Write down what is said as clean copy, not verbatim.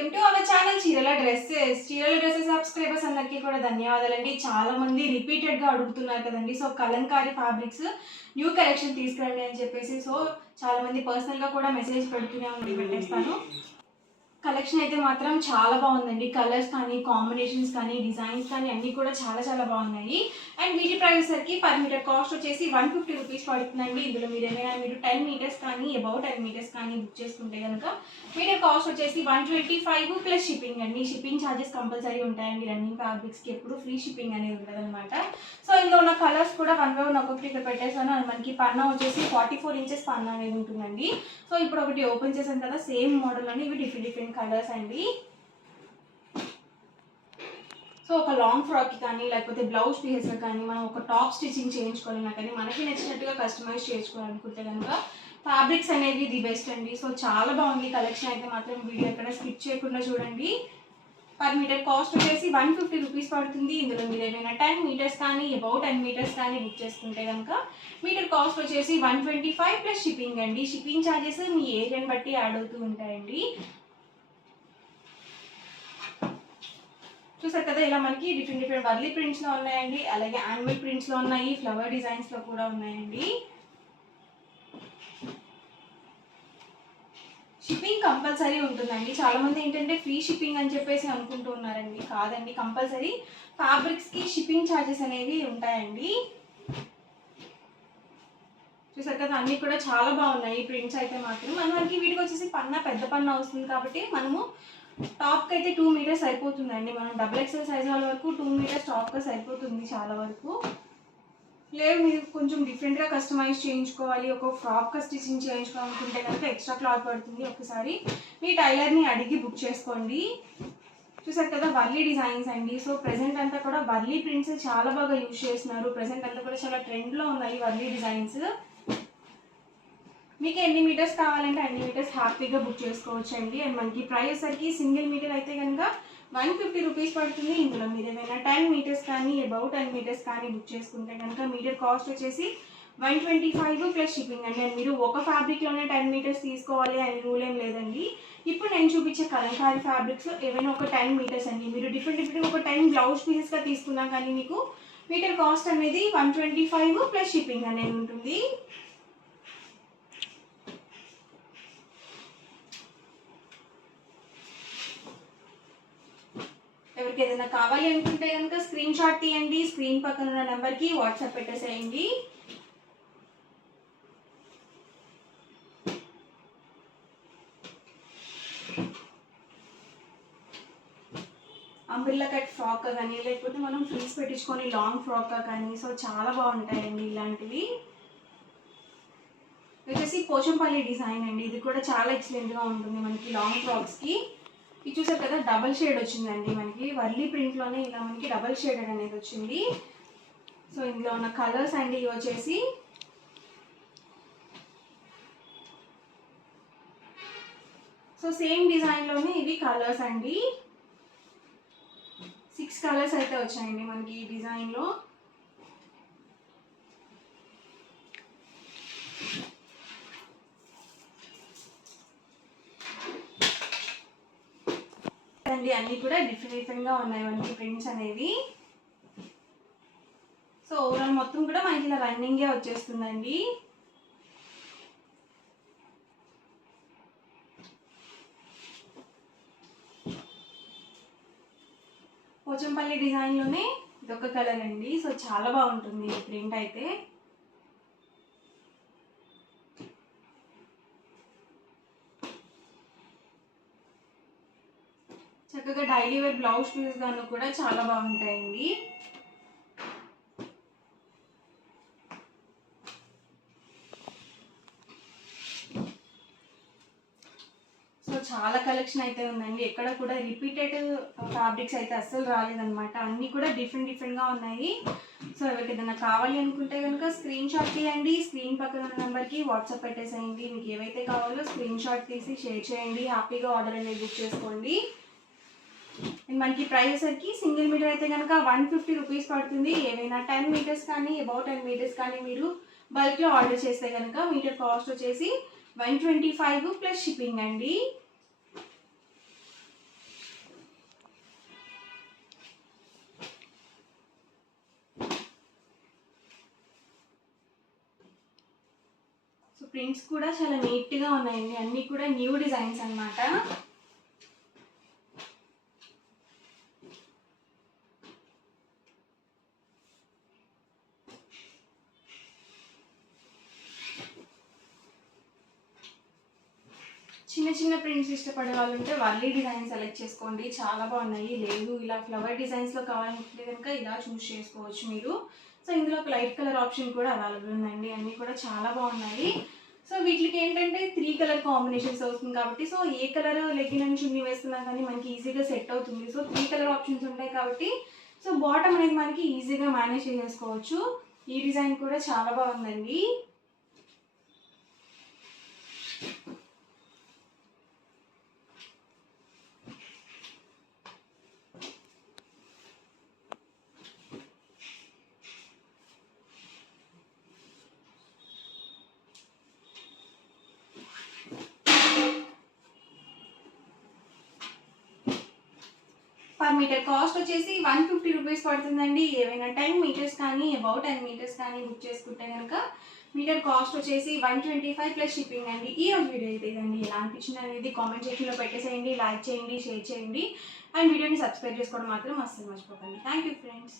Welcome to our channel చీరల dresses subscribers అందరికీ కూడా ధన్యవాదాలండి. చాలా మంది రిపీటెడ్గా అడుగుతున్నారు కదండి. So Kalamkari fabrics new collection తీసుకురండి అని చెప్పేసి సో చాలా మంది పర్సనల్గా కూడా మెసేజ్ పెడుతూనే ఉండి పెట్టేస్తాను. కలెక్షన్ అయితే మాత్రం చాలా బాగుందండి. కలర్స్ కానీ కాంబినేషన్స్ కానీ డిజైన్స్ కానీ అన్నీ కూడా చాలా చాలా బాగున్నాయి. అండ్ వీటి ప్రైస్ సరికి పర్ మీటర్ కాస్ట్ వచ్చేసి 150 రూపీస్ పడుతుందండి. ఇందులో మీరు 10 మీటర్స్ కానీ అబౌట్ 10 మీటర్స్ కానీ బుక్ చేసుకుంటే కనుక మీటర్ కాస్ట్ వచ్చేసి 125 ప్లస్ షిప్పింగ్ అండి. షిప్పింగ్ ఛార్జెస్ కంపల్సరీ ఉంటాయండి. రన్నింగ్ ఫ్యాబ్రిక్స్కి ఎప్పుడు ఫ్రీ షిప్పింగ్ అనేది ఉంటుంది అనమాట. సో ఇందులో ఉన్న కలర్స్ కూడా వన్ బై వన్ ఒక్కొక్కటి ఇక్కడ పెట్టేసాను. మనకి పన్నా వచ్చేసి 44 ఇంచెస్ పన్నా అనేది ఉంటుందండి. సో ఇప్పుడు ఒకటి ఓపెన్ చేసాను కదా, సేమ్ మోడల్ అని ఇవి డిఫరెంట్ కలర్స్ అండి. సో ఒక లాంగ్ ఫ్రాక్కి కానీ లేకపోతే బ్లౌజ్ పీసెస్ కానీ మనం ఒక టాప్ స్టిచ్చింగ్ చేయించుకోవాలన్నా కానీ మనకి నచ్చినట్టుగా కస్టమైజ్ చేసుకోవాలనుకుంటే కనుక ఫ్యాబ్రిక్స్ అనేవి ది బెస్ట్ అండి. సో చాలా బాగుంది కలెక్షన్ అయితే మాత్రం. వీడియో ఎక్కడ స్కిప్ చేయకుండా చూడండి. పర్ మీటర్ కాస్ట్ వచ్చేసి 150 రూపీస్ పడుతుంది. ఇందులో మీరు 10 మీటర్స్ కానీ అబౌట్ 10 మీటర్స్ కానీ బుక్ చేసుకుంటే కనుక మీటర్ కాస్ట్ వచ్చేసి 125 ప్లస్ షిప్పింగ్ అండి. షిప్పింగ్ ఛార్జెస్ మీ ఏరియాని బట్టి యాడ్ అవుతూ ఉంటాయండి. చూసారు కదా, ఇలా మనకి డిఫరెంట్ వర్లీ ప్రింట్స్లో ఉన్నాయండి. అలాగే యానిమల్ ప్రింట్స్లో ఉన్నాయి, ఫ్లవర్ డిజైన్స్లో కూడా ఉన్నాయండి. షిప్పింగ్ కంపల్సరీ ఉంటుందండి. చాలామంది ఏంటంటే ఫ్రీ షిప్పింగ్ అని చెప్పేసి అనుకుంటూ ఉన్నారండి. కాదండి, కంపల్సరీ ఫ్యాబ్రిక్స్కి షిప్పింగ్ ఛార్జెస్ అనేవి ఉంటాయండి. చూసారు కదా, అన్నీ కూడా చాలా బాగున్నాయి ప్రింట్స్ అయితే మాత్రం. మనకి వీటికి వచ్చేసి పన్నా పెద్ద పన్నా వస్తుంది కాబట్టి మనము టాప్కి అయితే 2 మీటర్స్ సరిపోతుందండి. మనం XXL సైజ్ వాళ్ళ వరకు 2 మీటర్స్ టాప్గా సరిపోతుంది చాలా వరకు. లేదు మీరు కొంచెం డిఫరెంట్గా కస్టమైజ్ చేయించుకోవాలి, ఒక ఫ్రాక్గా స్టిచ్చింగ్ చేయించుకోవాలనుకుంటే కనుక ఎక్స్ట్రా క్లాత్ పడుతుంది. ఒకసారి మీ టైలర్ని అడిగి బుక్ చేసుకోండి. చూసారు కదా, వర్లీ డిజైన్స్ అండి. సో ప్రెసెంట్ అంతా కూడా వర్లీ ప్రింట్స్ చాలా బాగా యూజ్ చేస్తున్నారు. ప్రెసెంట్ అంతా కూడా చాలా ట్రెండ్లో ఉన్నాయి వర్లీ డిజైన్స్. మీకు ఎన్ని మీటర్స్ కావాలంటే అన్ని మీటర్స్ హ్యాపీగా బుక్ చేసుకోవచ్చు అండి. అండ్ మనకి ప్రైస్ సరికి సింగిల్ మీటర్ అయితే కనుక 150 రూపీస్ పడుతుంది. ఇందులో మీరు 10 మీటర్స్ కానీ అబౌట్ 10 మీటర్స్ కానీ బుక్ చేసుకుంటే కనుక మీటర్ కాస్ట్ వచ్చేసి 125 ప్లస్ షిప్పింగ్ అండి. అండ్ మీరు ఒక ఫ్యాబ్రిక్లోనే 10 మీటర్స్ తీసుకోవాలి అని రూల్ ఏం లేదండి. ఇప్పుడు నేను చూపించే కలంకారీ ఫ్యాబ్రిక్స్ ఏవైనా ఒక 10 మీటర్స్ అండి. మీరు డిఫరెంట్ ఒక 10 బ్లౌజ్ పీసెస్గా తీసుకున్నా కానీ మీకు మీటర్ కాస్ట్ అనేది 125 ప్లస్ షిప్పింగ్ అనేది ఉంటుంది. ఎవరికి ఏదైనా కావాలి అనుకుంటే కనుక స్క్రీన్ షాట్ తీయండి. స్క్రీన్ పక్కన ఉన్న నెంబర్కి వాట్సాప్ పెట్టేసేయండి. అంబ్రిల్లా కట్ ఫ్రాక్ కానీ లేకపోతే మనం ఫ్రిల్స్ పెట్టించుకొని లాంగ్ ఫ్రాక్ కానీ సో చాలా బాగుంటాయండి ఇలాంటివి. వచ్చేసి పోచంపల్లి డిజైన్ అండి. ఇది కూడా చాలా ఎక్సలెంట్గా ఉంటుంది మనకి లాంగ్ ఫ్రాక్స్కి. ఇది చూసారు కదా, డబల్ షేడ్ వచ్చిందండి. మనకి వర్లీ ప్రింట్లోనే ఇలా మనకి డబల్ షేడ్ అనేది వచ్చింది. సో ఇందులో ఉన్న కలర్స్ అండి ఇవి వచ్చేసి సో సేమ్ డిజైన్లోనే ఇవి కలర్స్ అండి. 6 కలర్స్ అయితే వచ్చాయండి మనకి ఈ డిజైన్లో. అండి అన్నీ కూడా డిఫరెంట్గా ఉన్నాయి మనకి ప్రింట్స్ అనేవి. సో ఓవరాల్ మొత్తం కూడా మనకి ఇలా రన్నింగే వచ్చేస్తుందండి. పోచంపల్లి డిజైన్లోనే ఇదొక కలర్ అండి. సో చాలా బాగుంటుంది ఈ ప్రింట్ అయితే. చక్కగా డైలీ వేర్ బ్లౌజ్ పీస్ గాను కూడా చాలా బాగుంటాయండి. సో చాలా కలెక్షన్ అయితే ఉందండి. ఎక్కడ కూడా రిపీటెడ్ ఫ్యాబ్రిక్స్ అయితే అస్సలు రాలేదన్నమాట. అన్నీ కూడా డిఫరెంట్గా ఉన్నాయి. సో ఎవరికి ఏదైనా కావాలి అనుకుంటే కనుక స్క్రీన్ షాట్ తీయండి. స్క్రీన్ పక్కన ఉన్న నెంబర్కి వాట్సాప్ పెట్టేసేయండి. మీకు ఏవైతే కావాలో స్క్రీన్ షాట్ తీసి షేర్ చేయండి. హ్యాపీగా ఆర్డర్ అనేది బుక్ చేసుకోండి. మనకి ప్రైస్ సరికి సింగిల్ మీటర్ అయితే కనుక 150 రూపీస్ పడుతుంది. ఏవైనా 10 మీటర్స్ కానీ అబౌట్ 10 మీటర్స్ కానీ మీరు బల్క్లో ఆర్డర్ చేస్తే కనుక మీటర్ కాస్ట్ వచ్చేసి 125 ప్లస్ షిప్పింగ్ అండి. సో ప్రింట్స్ కూడా చాలా నీట్గా ఉన్నాయండి, అన్నీ కూడా న్యూ డిజైన్స్ అన్నమాట. చిన్న చిన్న ప్రింట్స్ ఇష్టపడే వాళ్ళు ఉంటే వర్లీ డిజైన్ సెలెక్ట్ చేసుకోండి, చాలా బాగున్నాయి. లేదు ఇలా ఫ్లవర్ డిజైన్స్లో కావాలనుకుంటే కనుక ఇలా చూస్ చేసుకోవచ్చు మీరు. సో ఇందులో ఒక లైట్ కలర్ ఆప్షన్ కూడా అవైలబుల్ ఉందండి, అన్నీ కూడా చాలా బాగున్నాయి. సో వీటికి ఏంటంటే 3 కలర్ కాంబినేషన్స్ వస్తుంది కాబట్టి, సో ఏ కలర్ లెగ్గిన్ అండ్ చున్నీ వేసుకున్నా కానీ మనకి ఈజీగా సెట్ అవుతుంది. సో 3 కలర్ ఆప్షన్స్ ఉంటాయి కాబట్టి సో బాటమ్ అనేది మనకి ఈజీగా మేనేజ్ చేసేసుకోవచ్చు. ఈ డిజైన్ కూడా చాలా బాగుందండి. పర్ మీటర్ కాస్ట్ వచ్చేసి 150 రూపీస్ పడుతుందండి. ఏవైనా 10 మీటర్స్ కానీ అబౌట్ 10 మీటర్స్ కానీ బుక్ చేసుకుంటే కనుక మీటర్ కాస్ట్ వచ్చేసి 125 ప్లస్ షిప్పింగ్ అండి. ఈ రోజు వీడియో అయితే ఇదండి. ఎలా అనిపించింది అనేది కామెంట్ సెక్షన్లో పెట్టేసేయండి, లైక్ చేయండి, షేర్ చేయండి అండ్ వీడియోని సబ్స్క్రైబ్ చేసుకోవడం మాత్రం అస్సలు మర్చిపోకండి. Thank you friends.